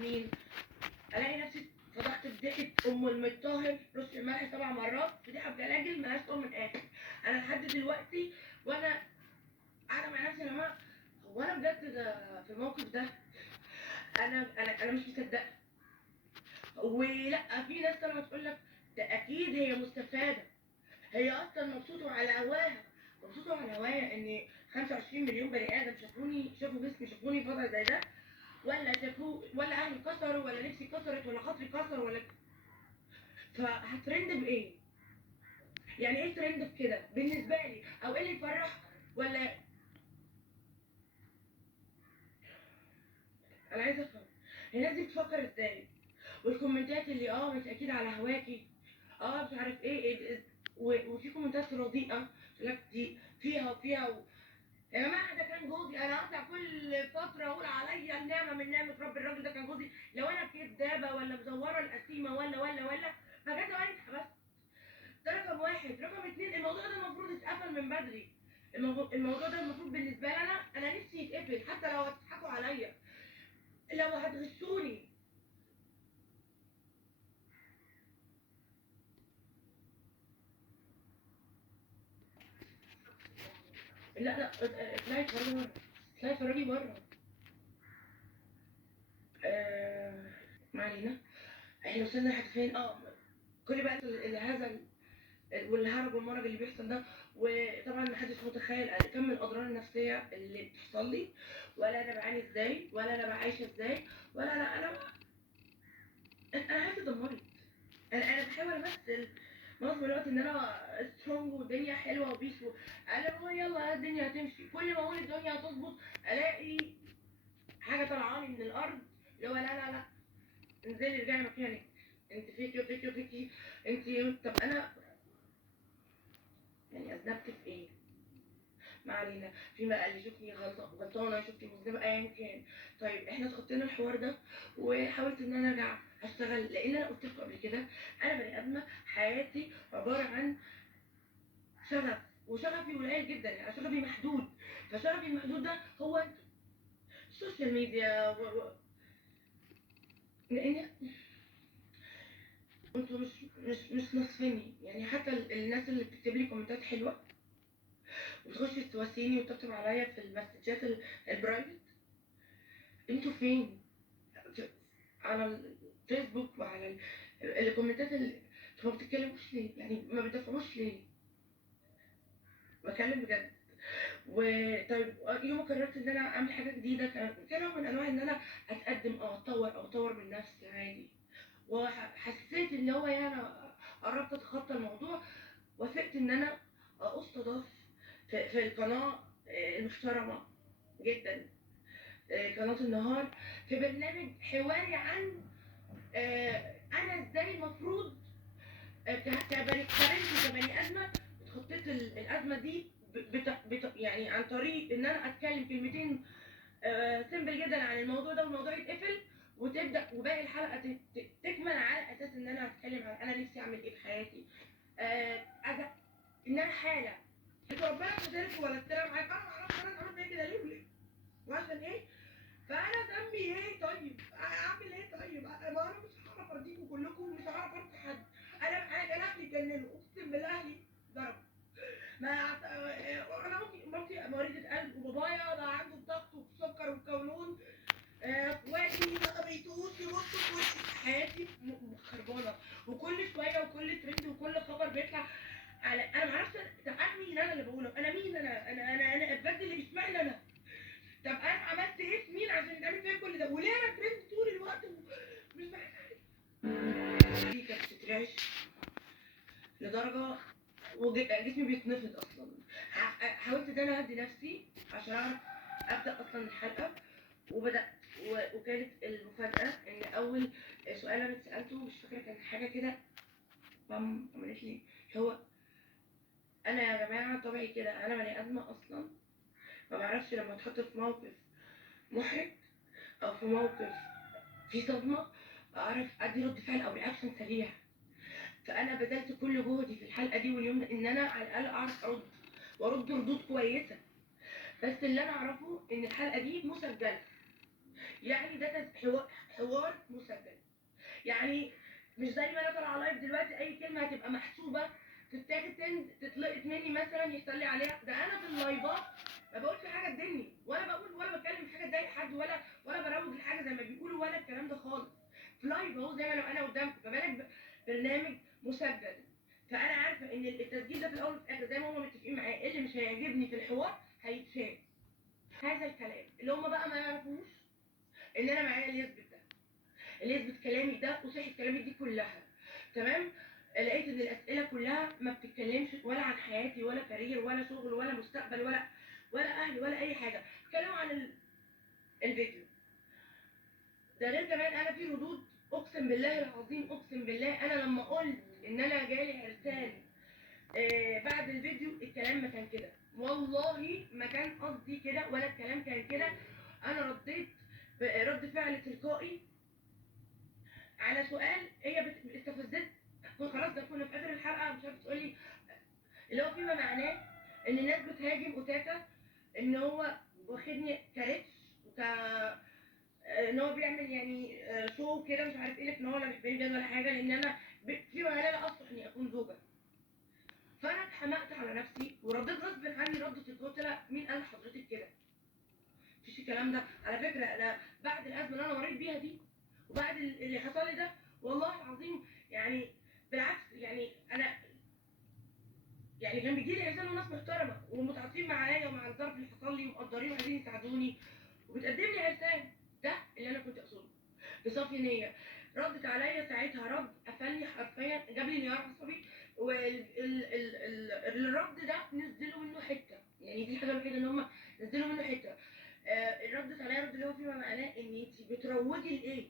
مين؟ الاقي نفسي فضحت فضيحه ام المطاهر رش الملح 7 مرات، فضيحه بجلاجل ملهاش طعم من الاخر. انا لحد دلوقتي وانا قاعده مع نفسي يا جماعه، هو انا بجد ده في الموقف ده انا مش مصدقه. ولا في ناس طالعه تقول لك ده اكيد هي مستفاده، هي اصلا مبسوطه على هواها، مبسوطه على هواها ان 25 مليون بني ادم شافوني، شافوا جسمي، شافوني في وضع زي ده، ولا شافوه، ولا اهلي كسروا، ولا نفسي كسرت، ولا خاطري كسر، ولا فهترند بايه؟ يعني ايه ترند بكده بالنسبه لي؟ او ايه اللي يفرح؟ ولا انا عايزه افهم الناس دي بتفكر ازاي؟ والكومنتات اللي مش اكيد على هواكي، مش عارف ايه وفي كومنتات رديئه تقول لك دي فيها وفيها يا جماعه ده كان جوزي، انا اطلع كل فتره اقول عليا النعمه من نعمه رب الراجل ده كان جوزي؟ لو انا كدابه ولا مزوره القسيمه ولا فجاه زمان اتحبست. ده رقم واحد. رقم اتنين، الموضوع ده المفروض يتقفل من بدري. الموضوع ده المفروض بالنسبه لي انا نفسي يتقفل، حتى لو هتضحكوا عليا، لو هتغشوني. لا لا، اطلعي اتفرجي بره، اطلعي اتفرجي بره. آه ما علينا. احنا وصلنا لحد فين؟ كل بقى الهزل والهرج والمرج اللي بيحصل ده، وطبعا محدش متخيل كم من الاضرار النفسيه اللي بتحصل لي، ولا انا بعاني ازاي، ولا انا بعيش ازاي، ولا انا عايزه اتدمرت. انا بحاول امثل معظم الوقت ان انا سترونج والدنيا حلوه وبيس انا بقول يلا الدنيا هتمشي، كل ما اقول الدنيا هتظبط الاقي حاجه طلعاني من الارض اللي هو لا انزلي ارجعي مكانك، انت فيكي وفيكي وفيكي، انت طب انا يعني اذنبت في ايه؟ ما علينا. فيما قال لي شوفني غلطانه، شوفني مذنبه، ايا كان. طيب احنا اتخطينا الحوار ده، وحاولت ان انا ارجع اشتغل، لان انا قلت لكم قبل كده انا بني ادمه حياتي عباره عن شغف، وشغفي قليل جدا، يعني شغفي محدود. فشغفي المحدود ده هو انتوا، السوشيال ميديا لان انتوا مش نصفني. يعني حتى الناس اللي بتكتب لي كومنتات حلوه وتخش تواسيني وتكتب عليا في المسجات البرايفت، انتوا فين؟ على الفيسبوك وعلى الكومنتات اللي انتوا ما بتتكلموش ليه؟ يعني ما بتدافعوش ليه؟ بكلم بجد. وطيب يوم ما قررت ان انا اعمل حاجه جديده، كان نوع من انواع ان انا اتقدم او اطور من نفسي عادي، وحسيت ان هو يعني انا قربت اتخطى الموضوع، وافقت ان انا استضاف في القناه المحترمه جدا، قناه النهار، في برنامج حواري عن انا ازاي المفروض كبني ادمه اتخطيت الازمه دي، يعني عن طريق ان انا اتكلم كلمتين سيمبل جدا عن الموضوع ده، والموضوع يتقفل، وتبدا وباقي الحلقه تكمل على اساس ان انا هتكلم عن انا نفسي اعمل ايه في حياتي. انها حاله انتوا ربنا يقدركم ولا استلم معاك، انا ما اعرفش انا اتعملت فيا كده ليه وعشان ايه. فانا ذنبي ايه؟ طيب اعمل ايه؟ طيب ما انا مش هعرف ارضيكم كلكم، ومش هعرف ارضي حد. انا معاك، انا اهلي اتجننوا، اقسم بالله اهلي ضرب. ما انا مامتي مريضه قلب، وبابايا بقى عنده الضغط والسكر والقولون، اخواتي ما بيتوش يبصوا في وشي، حياتي خربانه. وكل شويه وكل ترند وكل خبر بيطلع على انا ما اعرفش مين انا اللي بقوله، انا مين؟ انا بجد اللي بيسمعني انا. طب انا عملت ايه في مين عشان يتعمل فيا كل ده؟ وليه انا ترند طول الوقت مش بحس دي كانت بتترعش لدرجه وجسمي بيتنفض اصلا. حاولت ان انا اهدي نفسي عشان اعرف ابدا اصلا الحلقه، وبدات وكانت المفاجاه ان اول سؤال انا اتسالته، مش فاكره كان حاجه كده، مام عملت لي هو انا يا جماعه طبيعي كده، انا بني ادمه اصلا ما بعرفش لما اتحط في موقف محرج او في موقف فيه صدمه اعرف ادي رد فعل او رياكشن سريع. فانا بذلت كل جهدي في الحلقه دي واليوم ده ان انا على الاقل اعرف وارد ردود كويسه. بس اللي انا اعرفه ان الحلقه دي مسجله، يعني ده حوار مسجل. يعني مش زي ما انا طالعه لايف دلوقتي اي كلمه هتبقى محسوبه تتاخد تتلقط مني مثلا يحصل لي عليها. ده انا في اللايفات ما بقولش حاجه تضايقني، ولا بقول ولا بتكلم في حاجه تضايق حد، ولا بروج لحاجه زي ما بيقولوا، ولا الكلام ده خالص. في لايف اهو زي ما لو انا قدامكم، ما بالك برنامج مسجل. فانا عارفه ان التسجيل ده في الاول وفي الاخر زي ما هم متفقين معايا، اللي مش هيعجبني في الحوار هيتشال. هذا الكلام اللي هم بقى ما يعرفوش ان انا معايا اللي يثبت ده، اللي يثبت كلامي ده وصحه كلامي دي كلها. تمام. لقيت ان الاسئله كلها ما بتتكلمش ولا عن حياتي ولا كارير ولا شغل ولا مستقبل ولا اهلي ولا اي حاجه، بيتكلموا عن الفيديو ده. غير كمان انا في ردود، اقسم بالله العظيم، اقسم بالله انا لما قلت ان انا جالي عرسان بعد الفيديو، الكلام ما كان كده، والله ما كان قصدي كده ولا الكلام كان كده. انا رديت رد فعل تلقائي على سؤال هي استفزت. خلاص ده كنا في اخر الحلقه، مش عارفه تقولي اللي هو فيما معناه ان الناس بتهاجم اوتاكا ان هو واخدني كريتش وك ان هو بيعمل يعني شو كده، مش عارف ايه، لك ان هو لا بيحبني بجد ولا حاجه، لان انا فيما معناه لا اصلح اني اكون زوجه. فانا اتحمقت على نفسي ورديت غصب عني ردة القوة. قلت لها مين قال لحضرتك كده؟ مفيش الكلام ده. على فكره انا بعد الازمه اللي انا مريت بيها دي وبعد اللي حصل لي ده، والله العظيم يعني بالعكس، يعني انا يعني كان بيجي لي عرسان وناس محترمه ومتعاطفين معايا ومع الظرف اللي حصل لي ومقدرين وعايزين يساعدوني وبتقدم لي عرسان. ده اللي انا كنت اقصده بصافي نيه. ردت عليا ساعتها رد قفلني حرفيا، جاب لي انهيار عصبي. والرد ده نزلوا منه حته، يعني دي الحاجه الوحيده ان هم نزلوا منه حته. ردت عليا رد اللي هو فيما معناه ان انت بتروجي لايه؟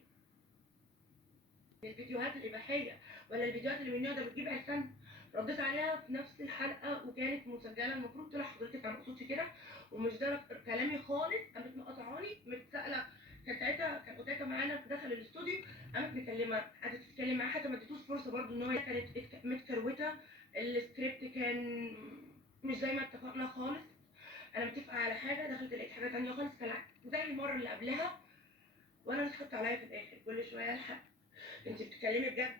الفيديوهات الاباحيه ولا الفيديوهات اللي من النوع ده بتجيب عرسان؟ رديت عليها في نفس الحلقه وكانت مسجله، المفروض قلت لها حضرتك انا ما اقصدش كده ومش ده كلامي خالص. قامت مقاطعاني متسائله. كان ساعتها كان اوتاكا معانا دخل الاستوديو، قامت مكلمه، قعدت تتكلم معاه حتى ما اديتوش فرصه برضه ان هو، كانت متكروته. السكريبت كان مش زي ما اتفقنا خالص. انا متفقه على حاجه، دخلت لقيت حاجه ثانيه خالص، كان زي المره اللي قبلها. وانا اتحط عليا في الاخر كل شويه الحق، انت بتتكلمي بجد؟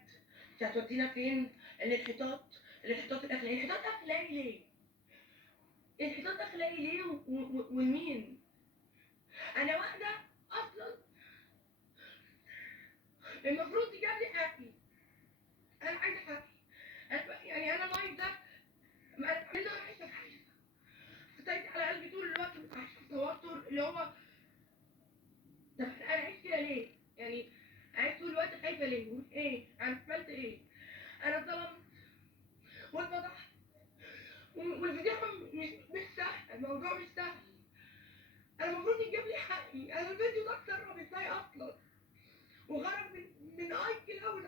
انت هتودينا فين؟ الانحطاط الاخلاقي. انحطاط اخلاقي ليه؟ انحطاط اخلاقي ليه ومين؟ انا واحده اصلا المفروض تجيب لي حقي. انا عايزه حقي. يعني انا لايف ده انا عايشه في حاجه حطيت على قلبي طول الوقت، عايشه في توتر اللي هو طب انا عايش كده ليه؟ يعني عايش طول الوقت خايفه ليه؟ ايه؟ انا عملت ايه؟ انا اتظلمت واتفضحت والفيديو مش سهل، الموضوع مش سهل. انا المفروض يجيب لي حقي. انا الفيديو ده اتسرب ازاي اصلا وخرج من اي كلاود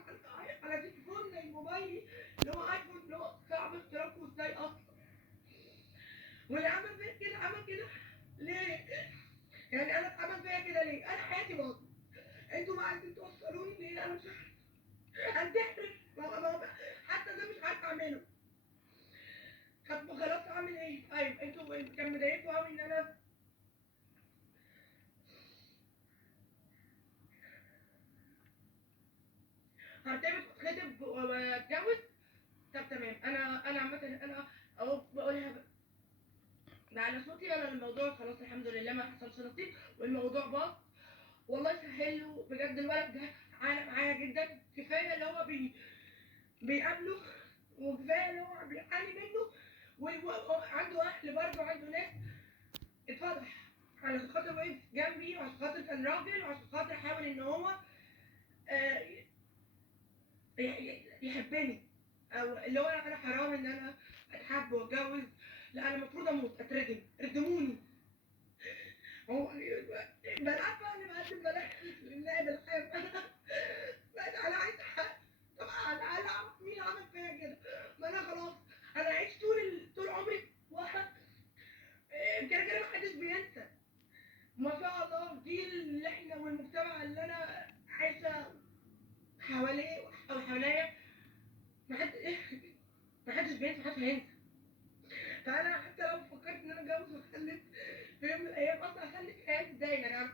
على تليفون زي موبايلي اللي هو ايفون، اللي هو صعب اختراقه ازاي اصلا؟ واللي عمل فيا كده عمل كده ليه؟ يعني انا اتعمل فيا كده ليه؟ انا حياتي باظت، انتوا بقى عايزين توصلوني ليه؟ انا مش عارفه انتحر. حتى ده مش عارفه اعمله. طب خلاص اعمل ايه؟ طيب انتوا كان مضايقكم قوي ان انا هرتبط واتخطب واتجوز؟ طب تمام. انا عامه انا اهو بقولها ده على صوتي انا. الموضوع خلاص الحمد لله ما حصلش نصيب والموضوع باظ. والله سهل له بجد. الولد ده عانى معايا جدا. كفايه اللي هو بيقابله وكفايه اللي هو بيعاني منه وعنده اهل برضه، عنده ناس. اتفضح علشان خاطر وقف جنبي وعشان خاطر كان راجل وعشان خاطر حاول ان هو آه، يحبني، او اللي هو انا حرام ان انا اتحب واتجوز. لا انا المفروض اموت اترجم، ردموني. هو بنات بقى اللي بقدم بلاغ للنائب العام. بس انا عايزه حق. طب على الاقل اعرف مين عمل فيا كده. ما انا خلاص انا عشت طول عمري واحد كده كده محدش بينسى. ما شاء الله الجيل اللي احنا والمجتمع اللي انا عايشه حواليه او حواليا، محدش بينسى، محدش هينسى. فانا حتى لو فكرت ان انا اتجوز واخلف في يوم من الايام، اصلا اخلف عيال ازاي؟ يعني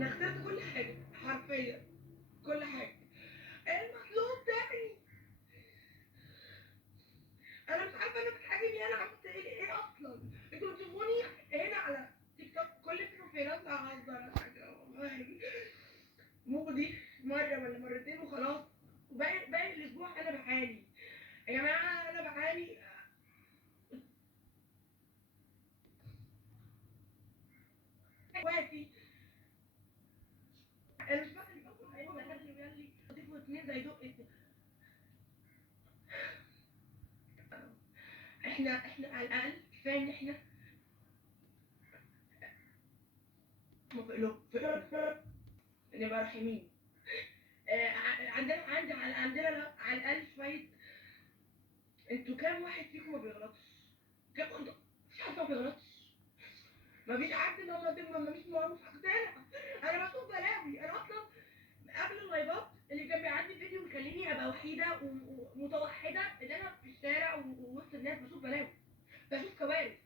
انا اخترت كل حاجه حرفيا، كل حاجه. المطلوب تاني، انا مش عارفه انا بتحاجبني، انا عملت ايه اصلا؟ انتوا بتشوفوني هنا على تيك توك كل فين وفين اطلع اهزر حاجه والله، مودي مره ولا مرتين وخلاص، باقي الاسبوع انا بعاني يا جماعه، انا بعاني. اخواتي انا مش فاكر اصلا ايه اللي قال لي ضيفوا اتنين زي دول. احنا على الاقل كفايه ان احنا نبقى رحيمين. عندنا على الاقل شويه. انتوا كام واحد فيكم ما بيغلطش؟ كام انتوا؟ مفيش حد ما بيغلطش، مفيش حد ما مش مقتنع. انا بشوف بلاوي، انا اصلا قبل اللايفات اللي كان بيعدي فيديو ويخليني ابقى وحيده ومتوحده ان انا في الشارع ووسط الناس بشوف بلاوي، بشوف كوارث.